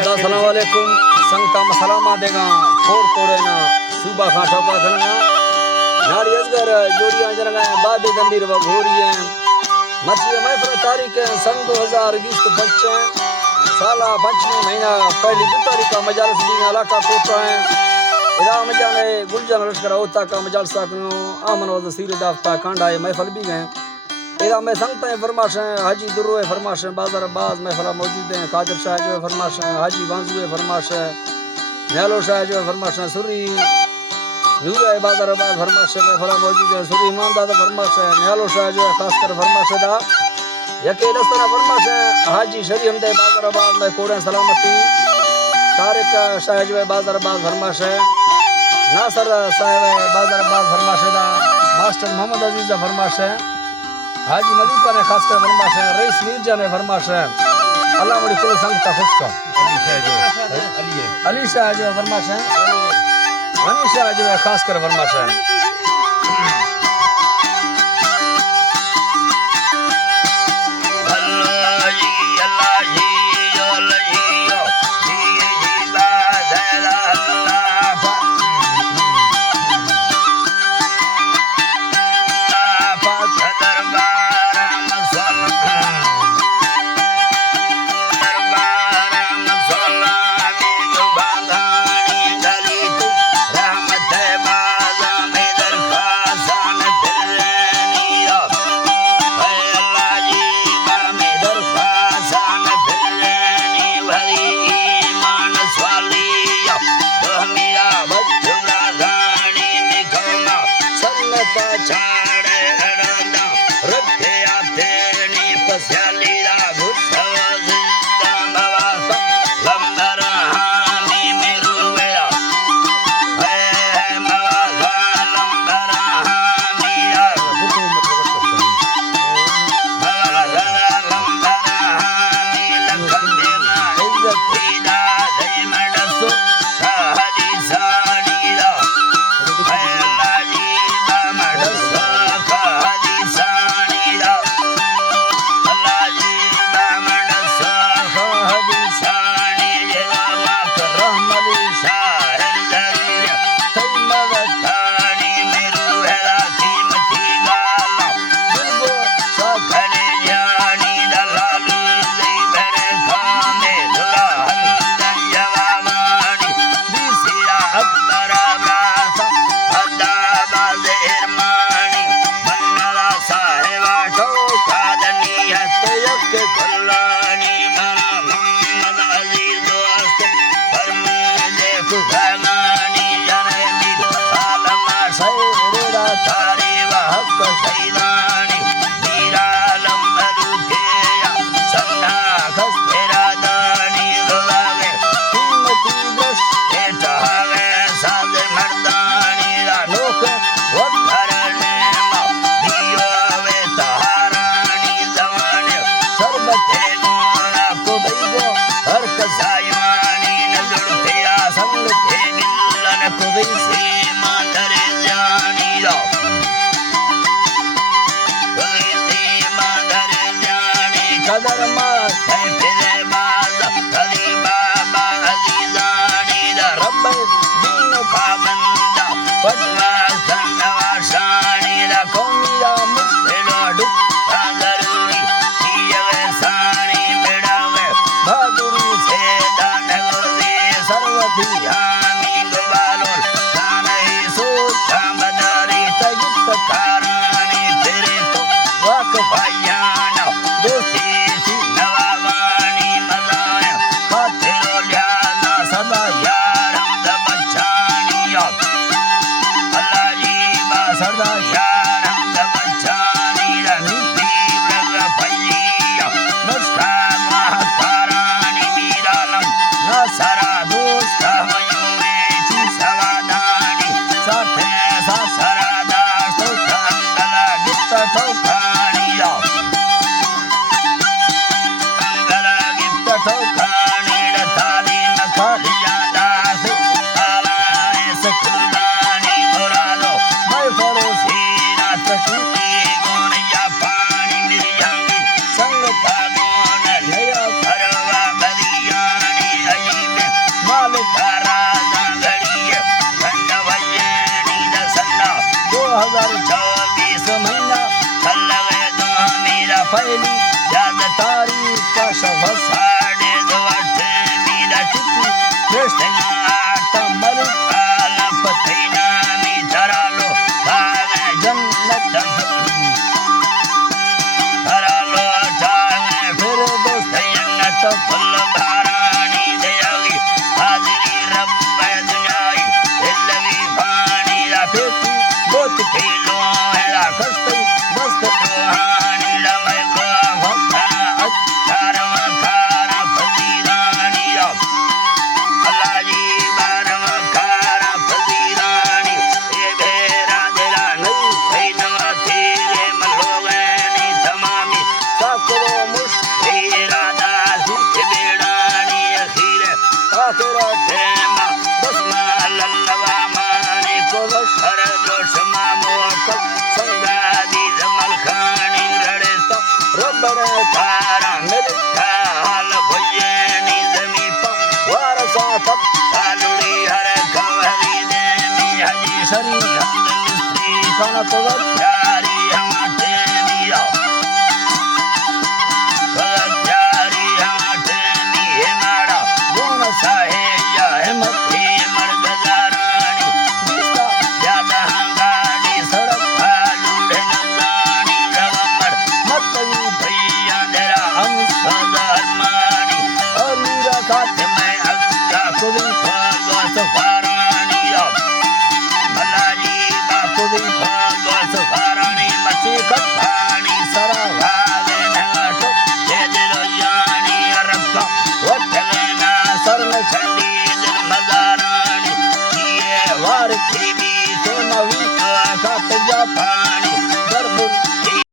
अदा सलाम वालेकुम संगता मसलामा देगा कोड़ कोड़े ना सुबह खा ठोका खलना नारी असगर जोड़ियां जनगा बाबे गंभीर व घोरी है मछली महफिल तारीख है सन 2025 साला पंचमी महीना पहली 2 तारीख का मजालस दी इलाका कोटा है इरा मजाने गुलजन लश्कर होता का मजालसा कनो आमन वज सीर दाफ्ता कांडा है महफिल भी गए इरा में संगता है फरमाश है हाजी दुर्रो है फरमाश है बाजार बाज महफिल मौजूद है कादिर शाह जो है फरमाश है हाजी बांजू है फरमाश है नैलो शाह जो है फरमाश है सुरी नूर है बाजार बाज फरमाश है महफिल मौजूद है सुरी इमाम दादा फरमाश है नैलो शाह जो है खासकर फरमाश है दा यके दस्तना फरमाश है हाजी शरी हमदे बाजार बाज में कोड़े सलामती तारिक शाह जो है बाजार बाज फरमाश है नासर साहब है बाजार बाज फरमाश है दा मास्टर मोहम्मद अजीज दा फरमाश है हाजी मलिका ने खासकर फरमाश है रईस मीरजा ने फरमाश है अल्लाह मुड़ी कुल संगता खुश का अली शाह जो है फरमाश है गनी शाह जो है खासकर फरमाश है साढ़े दवाटे मीरा चुकी कृष्ण मरुकाल पथैना मी धरालो भावे जन्नत धरालो जावे फिर दोस्त जन्नत फुल भारानी दयावी हाजरी रब दुनियाई दिलवी पानी ला फेती गोत खेलो है ला कष्ट दस्त रोहानी ला मैं को भक्तना अचार मखारा फजीरानी ला अल्लाह जी बारम खारा फजीरानी ए बेरा दिला नहीं है नवा तेरे मलोगनी तमामी साकरो मुश्किरा दासी बेड़ानी अखीर आखिर तेमा बसमा लल्लवा माने को शर दोष मामो संगादी जमल खानी लड़े तो रबर तारा मिलता हाल भयनी जमी पर वारसा तब तालुड़ी हर कवरी देनी हजी शरी हमदली कन तो प्यारी हमारे मिया प्यारी हमारे मिये माड़ा गुण साहे या हिम्मती मर्द जारानी दिशा ज्यादा हंगानी सड़क फालूड़े नंदानी रवमर मतवी भैया तेरा हम सदरमानी और मीरा खाते में अग्गा कुवी फागो सफारानी भलाजी बाकुवी फागो सफारानी मची कट्ठानी सरा भावे नगाटो दे दिलो यानी रक्का वटलेना सरन छंडी दिल मदारानी ये वार की